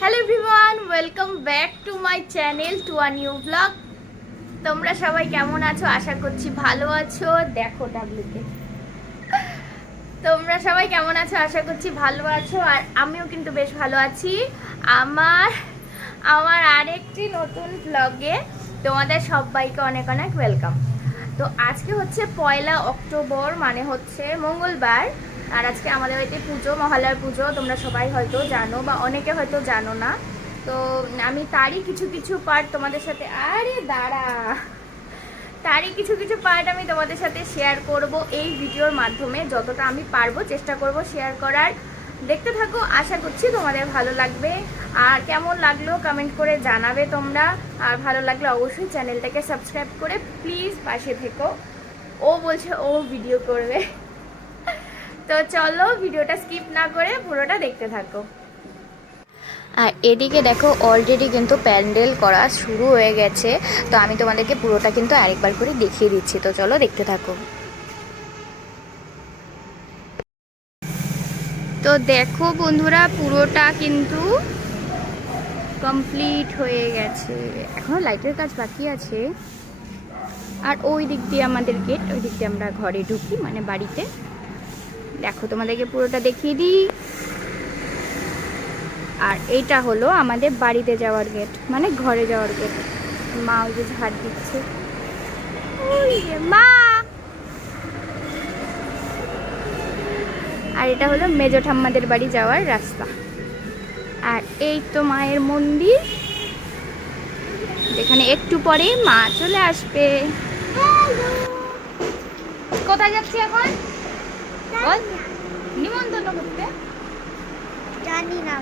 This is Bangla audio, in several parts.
Hello everyone welcome back to my channel to a new blog তোমরা সবাই কেমন আছো? আশা করছি ভালো আছো। দেখো ডাবলুকে তোমরা সবাই কেমন আছো? আশা করছি ভালো আছো। আর আমিও কিন্তু বেশ ভালো আছি। আমার আমার আরেকটি নতুন ব্লগে তোমাদের সবাইকে অনেক অনেক ওয়েলকাম তো আজকে হচ্ছে পয়লা অক্টোবর মানে হচ্ছে মঙ্গলবার। আর আজকে আমাদের বাড়িতে পুজো, মহালয়ার পুজো, তোমরা সবাই হয়তো জানো বা অনেকে হয়তো জানো না। তো আমি তারই কিছু কিছু পার্ট তোমাদের সাথে, আরে দাঁড়া। তারই কিছু কিছু পার্ট আমি তোমাদের সাথে শেয়ার করব এই ভিডিওর মাধ্যমে। যতটা আমি পারব চেষ্টা করব শেয়ার করার। দেখতে থাকো, আশা করছি তোমাদের ভালো লাগবে। আর কেমন লাগল কমেন্ট করে জানাবে তোমরা। আর ভালো লাগলে অবশ্যই চ্যানেলটাকে সাবস্ক্রাইব করে প্লিজ পাশে থেকো। ও বলছে ও ভিডিও করবে। তো চলো ভিডিওটা স্কিপ না করে পুরোটা দেখতে থাকো। আর এদিকে দেখো অলরেডি কিন্তু প্যান্ডেল করা শুরু হয়ে গেছে। তো আমি তোমাদেরকে পুরোটা কিন্তু আরেকবার করে দেখিয়ে দিচ্ছি। তো চলো দেখতে থাকো। তো দেখো বন্ধুরা, পুরোটা কিন্তু কমপ্লিট হয়ে গেছে। এখনও লাইটের কাজ বাকি আছে। আর ওই দিক দিয়ে আমাদের গেট ওই দিক দিয়ে আমরা ঘরে ঢুকি মানে বাড়িতে। দেখো, তোমাদেরকে পুরোটা দেখিয়ে দিই। আর এইটা হলো আমাদের বাড়িতে যাওয়ার গেট মানে ঘরে যাওয়ার গেট মা ওই যে ঝাড় দিচ্ছে। মা! আর এটা হলো মেজো ঠাম্মাদের বাড়ি যাওয়ার রাস্তা। আর এই তো মায়ের মন্দির, যেখানে একটু পরে মা চলে আসবে। কোথায় যাচ্ছি এখন? বল নিমন্ত্রণ করতে জানি না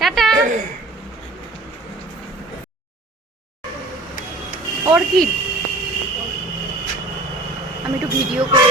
টাটা অর্কিড আমি একটু ভিডিও করে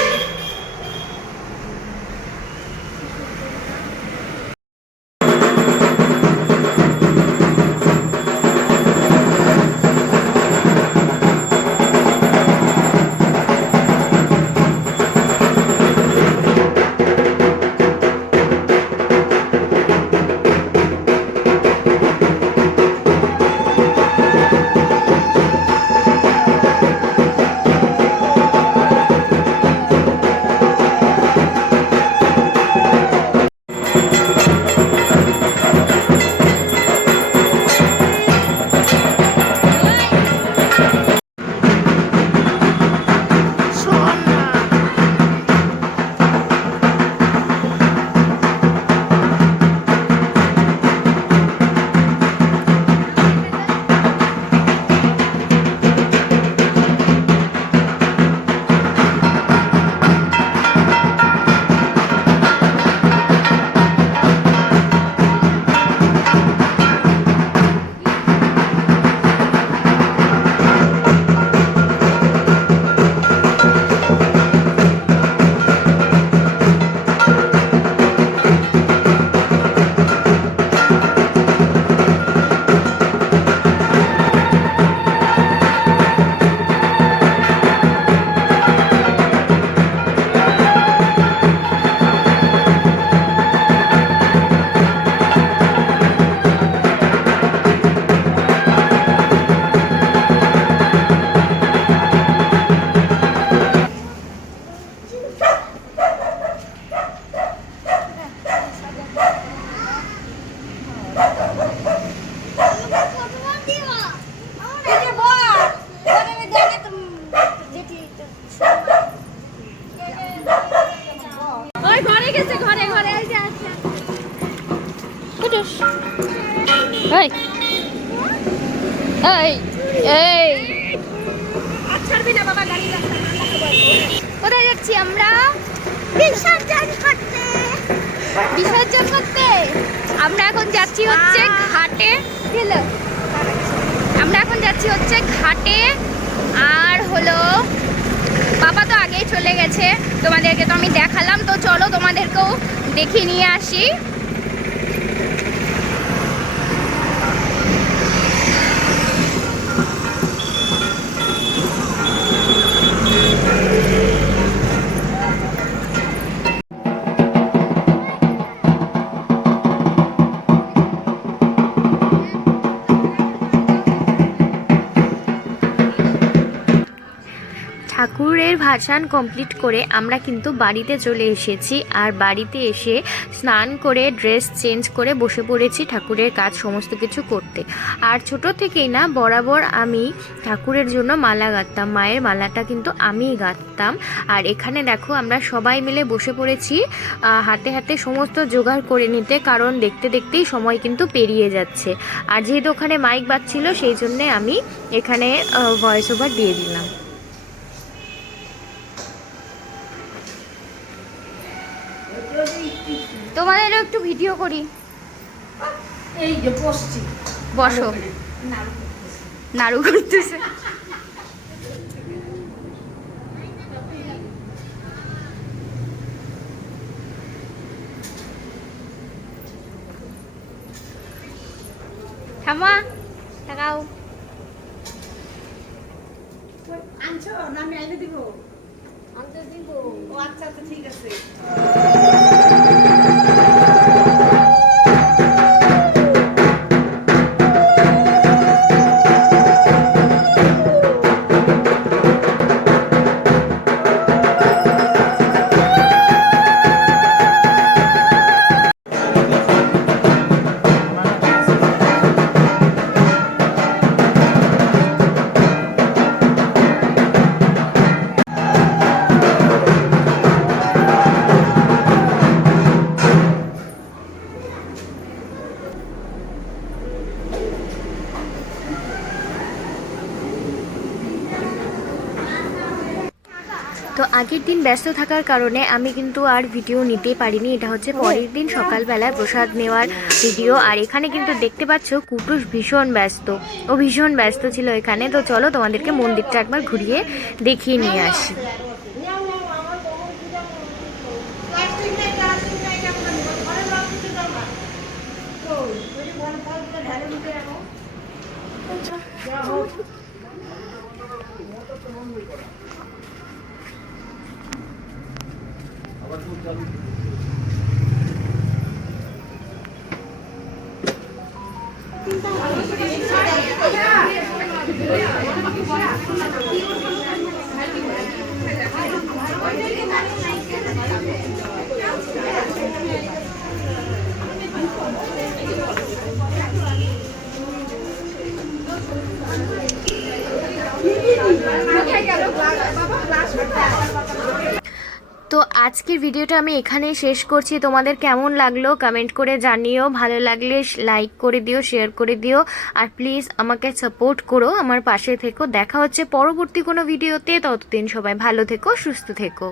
এই এই। কোথায় যাচ্ছি আমরা? বিসর্জন করতে। বিসর্জন করতে? আমরা এখন যাচ্ছি হচ্ছে ঘাটে। আমরা এখন যাচ্ছি হচ্ছে ঘাটে। আর হলো বাবা তো আগেই চলে গেছে। তোমাদেরকে তো আমি দেখালাম। তো চলো তোমাদেরকেও দেখিয়ে নিয়ে আসি। ঠাকুরের ভাসান কমপ্লিট করে আমরা কিন্তু বাড়িতে চলে এসেছি। আর বাড়িতে এসে স্নান করে, ড্রেস চেঞ্জ করে বসে পড়েছি ঠাকুরের কাজ সমস্ত কিছু করতে। আর ছোট থেকেই না, বরাবর আমি ঠাকুরের জন্য মালা গাঁথতাম মায়ের মালাটা কিন্তু আমিই গাঁথতাম আর এখানে দেখো, আমরা সবাই মিলে বসে পড়েছি। হাতে হাতে সমস্ত জোগাড় করে নিতে, কারণ দেখতে দেখতেই সময় কিন্তু পেরিয়ে যাচ্ছে। আর যেহেতু ওখানে মাইক বাজছিল, সেই জন্যে আমি এখানে ভয়েস ওভার দিয়ে দিলাম। তোমাদেরও একটু ভিডিও করি। এই যে বসছি। বসো। নাড়ু করতেছে। ঠামা তাকাও। আনছো? না আমি আইনে দিব। আনতে দিব। ও আচ্ছা আচ্ছা ঠিক আছে। তো আগের দিন ব্যস্ত থাকার কারণে আমি কিন্তু আর ভিডিও নিতে পারিনি। এটা হচ্ছে পরের দিন সকালবেলায় প্রসাদ নেওয়ার ভিডিও আর এখানে কিন্তু দেখতে পাচ্ছ কুটুস ভীষণ ব্যস্ত। ও ভীষণ ব্যস্ত ছিল এখানে। তো চলো তোমাদেরকে মন্দিরটা একবার ঘুরিয়ে দেখিয়ে নিয়ে আসি। প্লাস্টিক どうぞ。তো আজকের ভিডিওটা আমি এখানেই শেষ করছি। তোমাদের কেমন লাগল কমেন্ট করে জানিও। ভালো লাগলে লাইক করে দিও শেয়ার করে দিও। আর প্লিজ আমাকে সাপোর্ট করো আমার পাশে থেকো। দেখা হচ্ছে পরবর্তী কোনো ভিডিওতে ততদিন সবাই ভালো থেকো, সুস্থ থেকো।